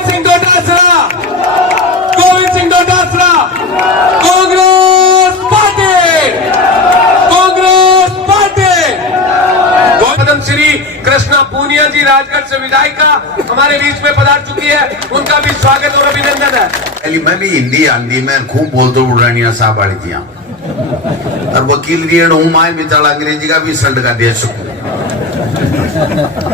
Govind Singh Dotasra, Govind Singh Dotasra, Congress party, Congress party. Padma Shri Krishna Poonia ji Rajgarh से विधायिका हमारे बीच में पधार चुकी है, उनका भी स्वागत और अभिनंदन है। मैं भी हिंदी में खूब बोलता हूँ उड़ानिया साहब वाली थी और वकील रीड हूँ मैं बेचारा अंग्रेजी का भी सल्ट का दे सकूं।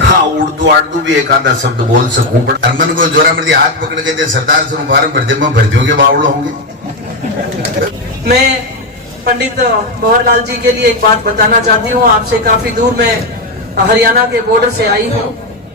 हाँ उर्दू भी एक आधा शब्द बोल सकूं, पर हरमन को जोरा मर्दी हाथ पकड़ के दे सरदार से फार्म भरते मैं भर्तियों के बावड़ होंगे। मैं पंडित भंवरलाल जी के लिए एक बात बताना चाहती हूँ। आपसे काफी दूर में हरियाणा के बॉर्डर से आई हूँ।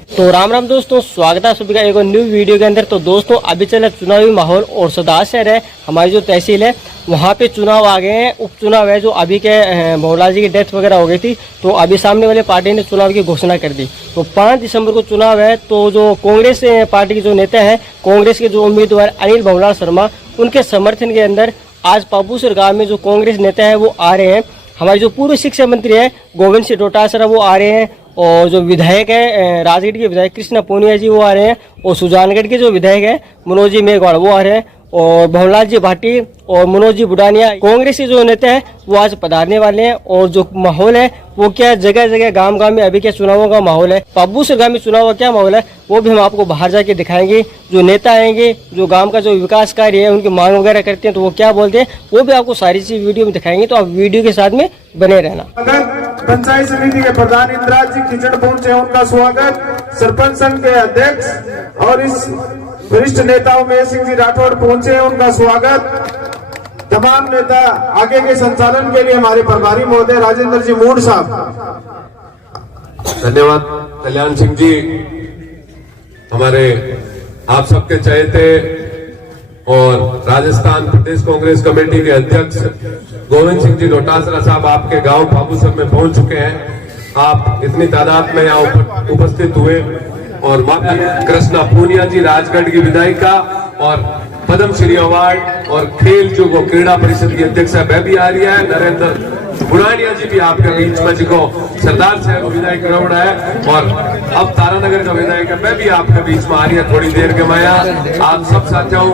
तो राम राम दोस्तों, स्वागत है सभी का एक न्यू वीडियो के अंदर। तो दोस्तों अभी चले चुनावी माहौल और सदा शहर है हमारी जो तहसील है वहाँ पे चुनाव आ गए हैं, उपचुनाव है। जो अभी के भंवरलाल जी की डेथ वगैरह हो गई थी तो अभी सामने वाले पार्टी ने चुनाव की घोषणा कर दी। तो 5 दिसंबर को चुनाव है। तो जो कांग्रेस पार्टी के जो नेता है, कांग्रेस के जो उम्मीदवार अनिल भंवरलाल शर्मा, उनके समर्थन के अंदर आज पापूसर गाँव में जो कांग्रेस नेता है वो आ रहे हैं। हमारे जो पूर्व शिक्षा मंत्री है गोविंद सिंह डोटासरा वो आ रहे हैं, और जो विधायक है राजगढ़ के विधायक कृष्णा पूनिया जी वो आ रहे हैं, और सुजानगढ़ के जो विधायक है मनोज जी मेघवाल वो आ रहे हैं, और भंवरलाल जी भाटी और मनोज जी बुडानिया कांग्रेस के जो नेता है वो आज पधारने वाले हैं। और जो माहौल है वो क्या जगह जगह गांव गांव में अभी क्या चुनावों का माहौल है, पापूसर गांव में चुनाव का क्या माहौल है वो भी हम आपको बाहर जाके दिखाएंगे। जो नेता आएंगे, जो गांव का जो विकास कार्य है उनकी मांग वगैरह करते हैं तो वो क्या बोलते हैं वो भी आपको सारी चीज वीडियो में दिखाएंगे। तो आप वीडियो के साथ में बने रहना। पंचायत समिति के प्रधान इंद्राज जी खिचड़ पहुंचे, उनका स्वागत। सरपंच संघ के अध्यक्ष और इस वरिष्ठ नेताओं में सिंह जी राठौड़ पहुंचे, उनका स्वागत। तमाम नेता आगे के संचालन के लिए हमारे प्रभारी महोदय राजेंद्र जी मूड साहब। धन्यवाद कल्याण सिंह जी, हमारे आप सबके चहेते और राजस्थान प्रदेश कांग्रेस कमेटी के अध्यक्ष गोविंद सिंह जी डोटासरा साहब आपके गांव पापूसर में पहुंच चुके हैं। आप इतनी तादाद में यहाँ उपस्थित हुए, और माता कृष्णा पूनिया जी राजगढ़ की विधायिका और पद्म श्री अवार्ड और खेल जो वो क्रीड़ा परिषद की अध्यक्ष है वह भी आ रही है। नरेंद्र बुरानिया जी भी आपके बीच में, जिको सरदार साहब विधायक रवड़ा है, और अब तारानगर का विधायक है वह भी आपके बीच में आ रही है थोड़ी देर के माया। आप सब साथियों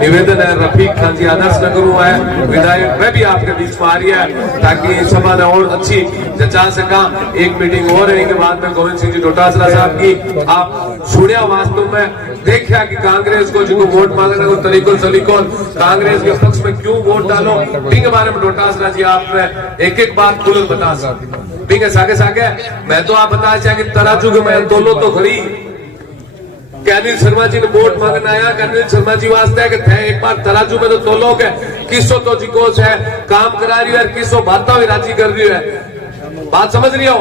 निवेदन है, रफीक खान जी आदर्श नगर है विधायक, वह भी आपके बीच में आ रही है ताकि सभा ने और अच्छी जचा सका। एक मीटिंग हो रही के बाद में गोविंद सिंह जी डोटासरा साहब की आप सुनिया वास्तव में देखा कि कांग्रेस को जिनको वोट मांगने को तरीकों सलीकों कांग्रेस के पक्ष में क्यों वोट डालो, के बारे में डोटासरा जी आपने एक एक बात तुरंत बता सकते। ठीक है सागे सागे मैं तो आप बता चाहे कि तराजू के मैं दोनों तो खड़ी अनिल शर्मा जी ने वोट मांगना आया, अनिल शर्मा जी वास्ते कि थे एक बार तराजू में तो तोलो के किसो तो जिकोस है काम करा रही है, किसो बातों भी राजी कर रही है। बात समझ रही हो?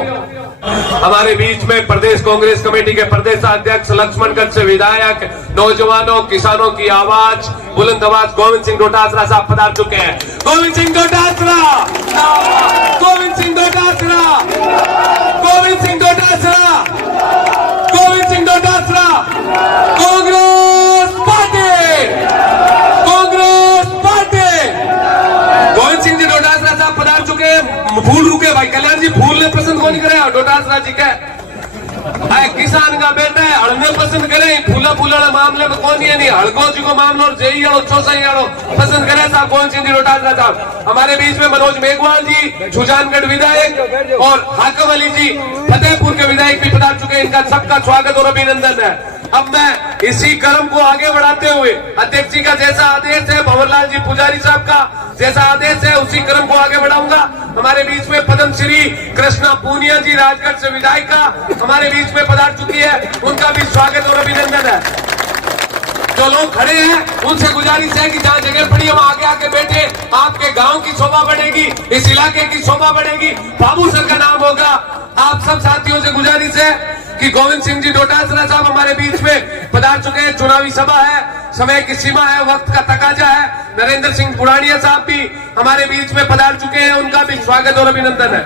हमारे बीच में प्रदेश कांग्रेस कमेटी के प्रदेश अध्यक्ष लक्ष्मणगढ़ से विधायक, नौजवानों किसानों की आवाज, बुलंद आवाज गोविंद सिंह डोटासरा साहब पधार चुके हैं। Govind Singh Dotasra, Govind Singh Dotasra, Govind Singh Dotasra, Govind Singh Dotasra, Congress party, Congress party. गोविंद सिंह जी डोटासरा साहब पधार चुके हैं। फूल रुके भाई कल्याण जी, फूल ने पसंद कौन करे डोटासरा जी के किसान का बेटा है, हड़ने पसंद करे फूला फूला मामले में कौन है नहीं हड़को जी को मामलो जई आड़ो चौसाई आड़ो पसंद करे साहब गोविंद सिंह जी डोटासरा साहब। हमारे बीच में मनोज मेघवाल जी सुजानगढ़ विधायक और हाकम अली जी फतेहपुर के विधायक भी पधार चुके हैं, इनका सबका स्वागत और अभिनंदन है। अब मैं इसी क्रम को आगे बढ़ाते हुए अध्यक्ष जी का जैसा आदेश है, भंवरलाल जी पुजारी साहब का जैसा आदेश है उसी क्रम को आगे बढ़ाऊंगा। हमारे बीच में पद्म श्री कृष्णा पूनिया जी राजगढ़ से विधायिका हमारे बीच में पधार चुकी है, उनका भी स्वागत और अभिनंदन है। जो लोग खड़े हैं उनसे गुजारिश है कि जहाँ जगह पड़ी है वहाँ आगे आके बैठे, आपके गांव की शोभा बढ़ेगी, इस इलाके की शोभा बढ़ेगी, पापूसर का नाम होगा। आप सब साथियों से गुजारिश है कि गोविंद सिंह जी डोटासरा साहब हमारे बीच में पधार चुके हैं। चुनावी सभा है, समय की सीमा है, वक्त का तकाजा है। नरेंद्र सिंह बुरानिया साहब भी हमारे बीच में पधार चुके हैं, उनका भी स्वागत और अभिनंदन है।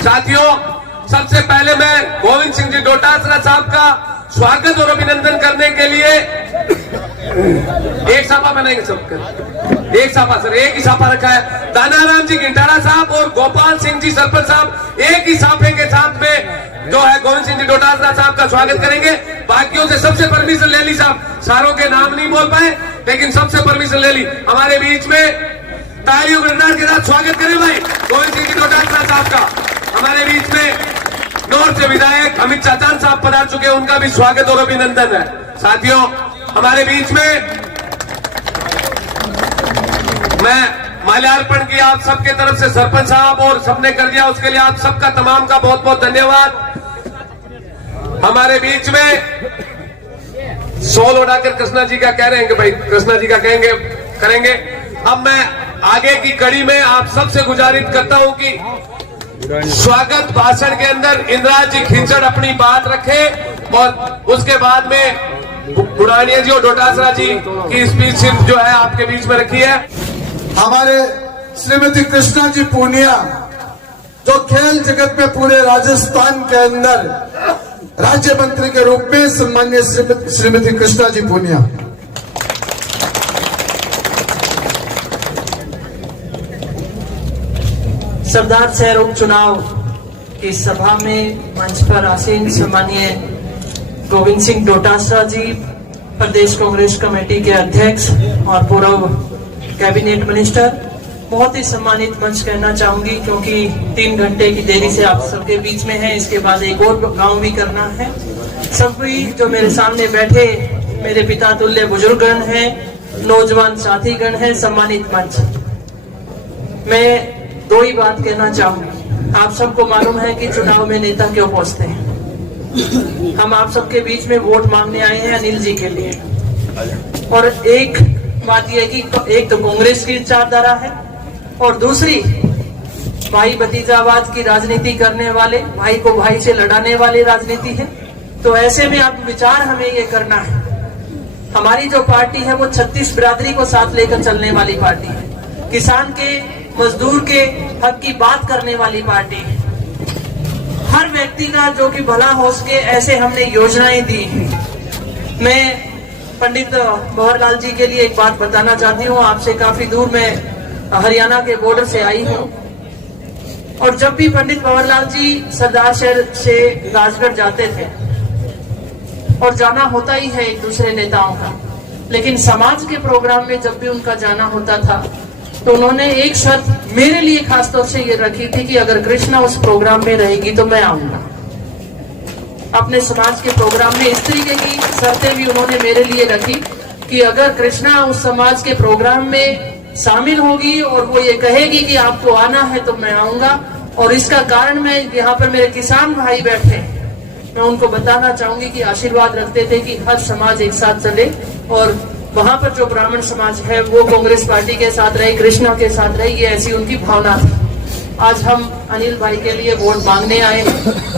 साथियों सबसे पहले मैं गोविंद सिंह जी डोटासरा साहब का स्वागत और अभिनंदन करने के लिए एक साफा बनाएंगे सबके, एक साफा सर, एक ही साफा रखा है। दानाराम जी घिंटारा साहब और गोपाल सिंह जी सरपंच साहब एक ही साफे के साथ में जो है गोविंद सिंह जी डोटासरा साहब का स्वागत करेंगे। बाकियों से सबसे परमिशन ले ली साहब, सारों के नाम नहीं बोल पाए लेकिन सबसे परमिशन ले ली। हमारे बीच में तालियों के साथ स्वागत करें भाई गोविंद सिंह जी डोटासरा साहब का। हमारे बीच में नॉर्थ से विधायक अमित चाचान साहब पधार चुके हैं, उनका भी स्वागत और अभिनंदन है। साथियों, हमारे बीच में मैं माल्यार्पण किया आप सबके तरफ से सरपंच साहब और सबने कर दिया, उसके लिए आप सबका तमाम का बहुत बहुत धन्यवाद। हमारे बीच में सोल उड़ाकर कृष्णा जी का कह रहे हैं कि भाई कृष्णा जी का करेंगे। अब मैं आगे की कड़ी में आप सबसे गुजारिश करता हूं कि स्वागत भाषण के अंदर इंद्राज जी खिंचड़ अपनी बात रखे और उसके बाद में बुढ़ानिया जी और डोटासरा जी की स्पीच सिर्फ जो है आपके बीच में रखी है। हमारे श्रीमती कृष्णा जी पूनिया जो खेल जगत में पूरे राजस्थान के अंदर राज्य मंत्री के रूप में सम्मान्य श्रीमती कृष्णा जी पूनिया। सरदार शहर उपचुनाव की सभा में मंच पर आसीन सम्मानीय गोविंद सिंह डोटासरा जी, प्रदेश कांग्रेस कमेटी के अध्यक्ष और पूर्व कैबिनेट मिनिस्टर, बहुत ही सम्मानित मंच कहना चाहूंगी क्योंकि 3 घंटे की देरी से आप सबके बीच में है। इसके बाद एक और गांव भी करना है। सभी जो मेरे सामने बैठे मेरे पिता तुल्य बुजुर्गगण हैं, नौजवान साथीगण हैं, सम्मानित मंच, मैं 2 ही बात कहना चाहूंगी। आप सबको मालूम है कि चुनाव में नेता क्यों पहुंचते हैं। हम आप सबके बीच में वोट मांगने आए हैं अनिल जी के लिए। और एक बात यह कि एक तो कांग्रेस की विचारधारा है और दूसरी भाई भतीजावाद की राजनीति करने वाले, भाई को भाई से लड़ाने वाली राजनीति है। तो ऐसे में अब विचार हमें ये करना है। हमारी जो पार्टी है वो 36 बिरादरी को साथ लेकर चलने वाली पार्टी है, किसान के मजदूर के हक की बात करने वाली पार्टी है। हर व्यक्ति का जो कि भला हो सके ऐसे हमने योजनाएं दी हैं। मैं पंडित भंवरलाल जी के लिए एक बात बताना चाहती हूँ। आपसे काफी दूर मैं हरियाणा के बॉर्डर से आई हूँ और जब भी पंडित भंवरलाल जी सरदार शहर से राजगढ़ जाते थे और जाना होता ही है एक दूसरे नेताओं का, लेकिन समाज के प्रोग्राम में जब भी उनका जाना होता था तो उन्होंने एक शर्त मेरे लिए खासतौर से ये रखी थी कि अगर कृष्णा उस प्रोग्राम में रहेगी तो मैं आऊंगा। अपने समाज के प्रोग्राम में इस तरीके की शर्तें भी उन्होंने मेरे लिए रखी कि अगर कृष्णा उस समाज के प्रोग्राम में शामिल होगी और वो ये कहेगी कि आपको आना है तो मैं आऊंगा। और इसका कारण मैं यहाँ पर मेरे किसान भाई बैठे, मैं उनको बताना चाहूंगी कि आशीर्वाद रखते थे कि हर समाज एक साथ चले और वहां पर जो ब्राह्मण समाज है वो कांग्रेस पार्टी के साथ रहे, कृष्णा के साथ रहे, ये ऐसी उनकी भावना थी। आज हम अनिल भाई के लिए वोट मांगने आए,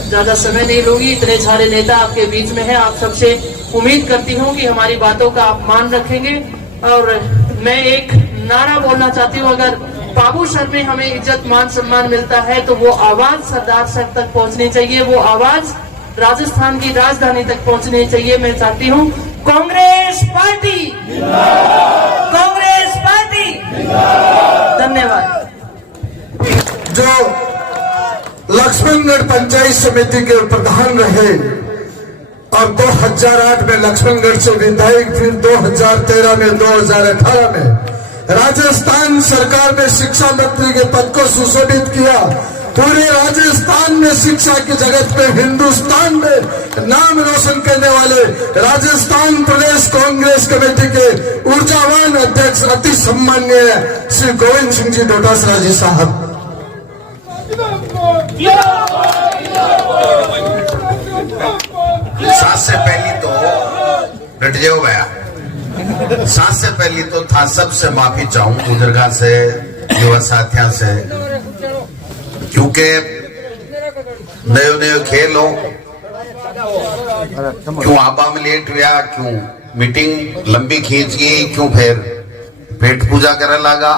ज्यादा समय नहीं लूंगी, इतने सारे नेता आपके बीच में हैं। आप सबसे उम्मीद करती हूँ कि हमारी बातों का आप मान रखेंगे। और मैं एक नारा बोलना चाहती हूँ, अगर बाबूसर में हमें इज्जत मान सम्मान मिलता है तो वो आवाज सरदार सर तक पहुँचनी चाहिए, वो आवाज राजस्थान की राजधानी तक पहुँचनी चाहिए। मैं चाहती हूँ कांग्रेस पार्टी, कांग्रेस पार्टी। धन्यवाद। जो लक्ष्मणगढ़ पंचायत समिति के प्रधान रहे और 2008 में लक्ष्मणगढ़ से विधायक, फिर 2013 में, 2018 में राजस्थान सरकार में शिक्षा मंत्री के पद को सुशोभित किया। पूरे राजस्थान में शिक्षा के जगत में, हिंदुस्तान में नाम रोशन करने वाले राजस्थान प्रदेश कांग्रेस कमेटी के ऊर्जावान अध्यक्ष अति सम्मान्य श्री गोविंद सिंह जी डोटासरा जी साहब। सांस से पहली तो घट जाओ भैया, सांस से पहली तो था सबसे माफी चाहूं बुजुर्गा से, युवा साथियों से, क्योंकि नयो नयो खेल हो, क्यों आबा में लेट हुआ, क्यों मीटिंग लंबी खींच गई, क्यों फिर पेट पूजा करे लगा,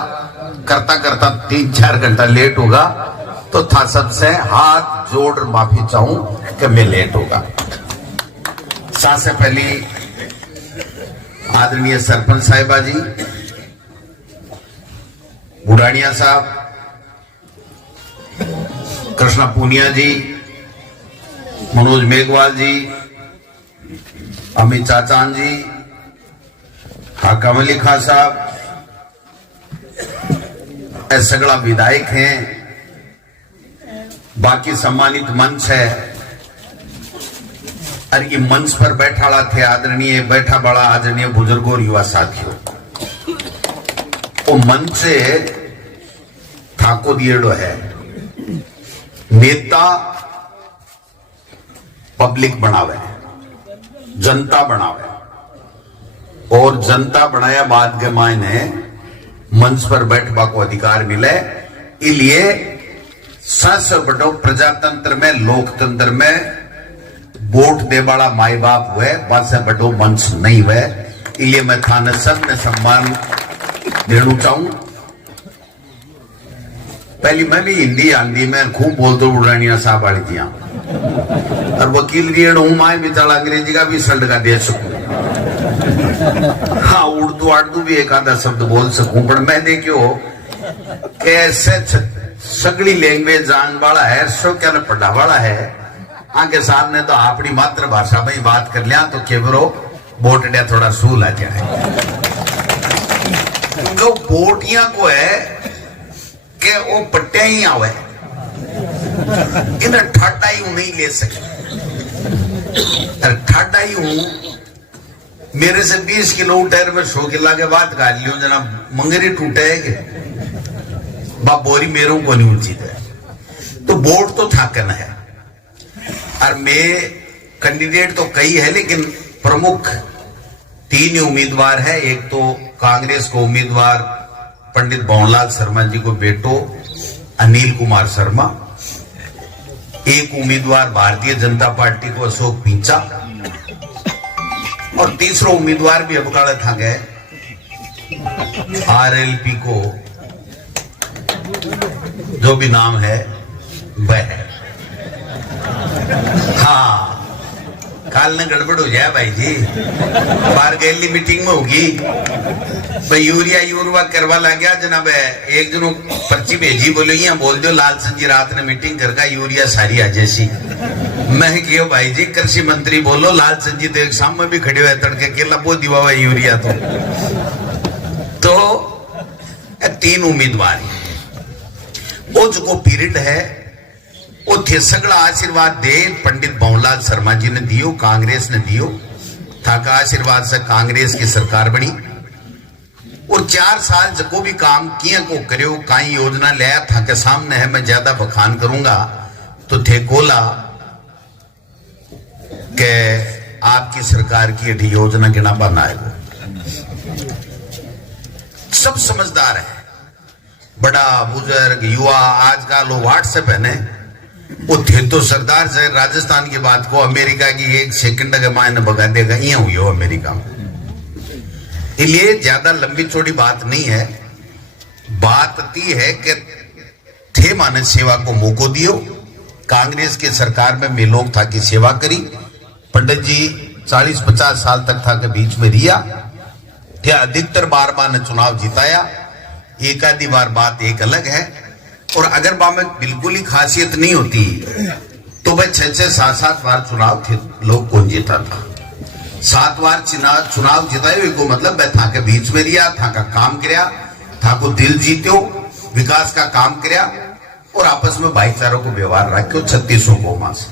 करता करता 3-4 घंटा लेट होगा, तो था सबसे हाथ जोड़ माफी चाहूं कि मैं लेट होगा। सबसे पहली आदरणीय सरपंच साहिबा जी, बुढ़ानिया साहब, कृष्णा पूनिया जी, मनोज मेघवाल जी, अमित चाचान जी, हाकम अली खान साहब, ये सगला विधायक हैं, बाकी सम्मानित मंच है और ये मंच पर बैठा वाला थे आदरणीय बैठा बड़ा आदरणीय बुजुर्गों और युवा साथियों, वो मंच से ठाको दिएड़ो है नेता पब्लिक बनावे, जनता बनावे और जनता बनाया बाद के मायने मंच पर बैठवा को अधिकार मिले। इसलिए सबसे बड़ो प्रजातंत्र में लोकतंत्र में वोट दे वाला माई बाप हुए, बस बड़ो मंच नहीं हुए। इसलिए मैं थाने सब ने सम्मान देना चाहूं। पहली मैं भी हिंदी आंधी में खूब बोलते उड़ानिया साहब वाली थी और वकील रेड हूं, मैं भी चला अंग्रेजी का भी सल्ट का दे सकूं, हाँ उर्दू आर्दू भी एक आधा शब्द बोल सकूं, पर मैं देखियो कैसे सगड़ी लैंग्वेज जान वाला है, सो क्या पढ़ा वाला है, आगे सामने तो अपनी मातृभाषा में ही बात कर लिया तो केवरो बोट डे थोड़ा सूल आ जाए। तो बोटियां को है कि वो पट्टिया ही आवे, इन्हें ठाडा ही नहीं ले सके। ठाडा ही हूं मेरे से 20 किलोमीटर में 100 किला के बाद गाड़ लियो जना मंगरी टूटे बा बोरी मेरों को नहीं उचित है। तो वोट तो थाकन है और मैं कैंडिडेट तो कई है, लेकिन प्रमुख 3 उम्मीदवार है। एक तो कांग्रेस को उम्मीदवार पंडित भंवरलाल शर्मा जी को बेटो अनिल कुमार शर्मा, एक उम्मीदवार भारतीय जनता पार्टी को अशोक पिंचा और तीसरा उम्मीदवार भी अबकाड़ा था गए आरएलपी को जो भी नाम है वह है। हाँ काल ने गड़बड़ हो जाए भाई जी, बार गैली मीटिंग में होगी भाई यूरिया यूरवा करवा लग गया जनाब। एक दिन पर्ची भेजी, बोलो यहाँ बोल दो लाल सिंह जी रात ने मीटिंग करके यूरिया सारी आ जैसी। मैं क्यों भाई जी कृषि मंत्री बोलो, लाल सिंह जी तो एक सामने भी खड़े हुए तड़के केला बो दिवा हुआ यूरिया तो 3 उम्मीदवार वो जो पीरियड है वो थे सगड़ा आशीर्वाद दे पंडित भंवरलाल शर्मा जी ने दियो, कांग्रेस ने दियो, थाका आशीर्वाद से कांग्रेस की सरकार बनी और 4 साल जो भी काम किया को करो, काई योजना लिया था के सामने है। मैं ज्यादा बखान करूंगा तो थे कोला के आपकी सरकार की योजना गिना बनाएगा। सब समझदार है, बड़ा बुजुर्ग युवा, आज का लोग व्हाट्सएप है ने वो थे तो सरदार से राजस्थान की बात को अमेरिका की 1 सेकंड के मायने भगा देगा, ये हुई हो अमेरिका में। इसलिए ज्यादा लंबी चौड़ी बात नहीं है, बात आती है कि थे माने सेवा को मौको दियो। कांग्रेस की सरकार में मैं लोग था की सेवा करी, पंडित जी 40-50 साल तक था के बीच में रिया, क्या अधिकतर बार ने चुनाव जिताया, एक आधी बार बात एक अलग है। और अगर बा में बिल्कुल ही खासियत नहीं होती तो भाई 6-7 बार चुनाव थे, लोग कौन जीता था। 7 बार चुनाव जिताए को मतलब मैं था के बीच में रिया, था का काम किया, था को दिल जीत्यो, विकास का काम किया और आपस में भाईचारों को व्यवहार रखो 3600 कौमा से।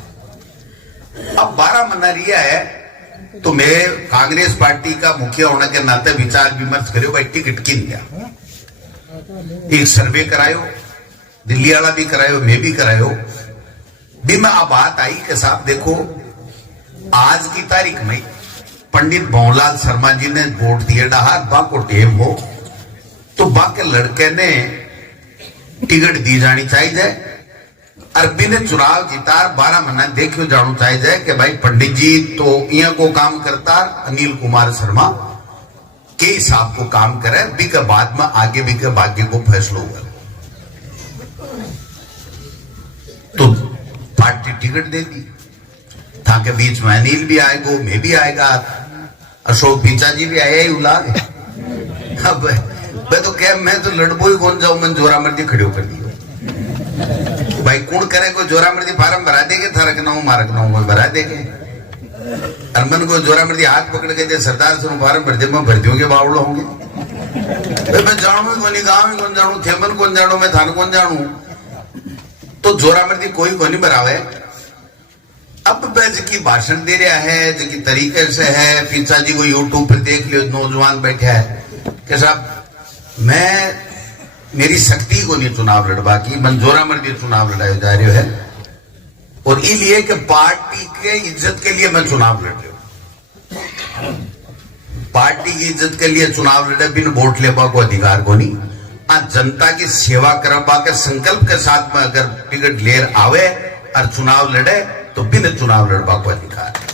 अब 12 महीना रिया है तो मैं कांग्रेस पार्टी का मुखिया होने के नाते विचार विमर्श करो भाई टिकट किन गया, एक सर्वे करायो, दिल्ली वाला भी करायो, मैं भी करायो भी। मैं अब बात आई कि साहब देखो आज की तारीख में पंडित भंवरलाल शर्मा जी ने वोट दिए डहार बा को टेम हो तो बा के लड़के ने टिकट दी जानी चाहिए। अरबी ने चुनाव जीता 12 महीना देखियो जानो चाहिए कि भाई पंडित जी तो यहाँ को काम करता, अनिल कुमार शर्मा के हिसाब को काम करे, भी के बाद में आगे भी के भाग्य को फैसलो करे। तो पार्टी टिकट देगी, था के बीच में अनिल भी आएगा, मैं भी आएगा, अशोक पिंचा जी भी आया ही उलाग। अब मैं तो क्या, मैं तो लड़बो ही कौन जाऊं, मैं जोरा मर्जी खड़े कर दियो भाई कौन करे को जोरा मर्जी फार्म भरा देगे, था रखना हूं मारकना हूं भरा देगे। अरमन को जोरा मर्दी हाथ पकड़ के दे सरदार से फार्म भर दे, मैं भर्तियों के बावड़ो होंगे। मैं जानू कोनी, गाँव में कौन जानू, थेमन कौन जानू, मैं थान कौन जानू, तो जोरा मर्दी कोई कोनी भरावे। अब की भाषण दे रहा है जो कि तरीके से है, पिता जी को यूट्यूब पर देख लियो, नौजवान बैठा है कि साहब मेरी शक्ति को नहीं चुनाव लड़वा की, मन जोरा मर्दी चुनाव लड़ाया जा रहा है, और इसलिए कि पार्टी के इज्जत के लिए मैं चुनाव लड़ रहा हूं। पार्टी की इज्जत के लिए चुनाव लड़े, बिन वोट लेवा को अधिकार को नहीं। आज जनता की सेवा करवा के संकल्प के साथ में अगर टिकट लेर आवे और चुनाव लड़े तो बिन चुनाव लड़वा को अधिकार है।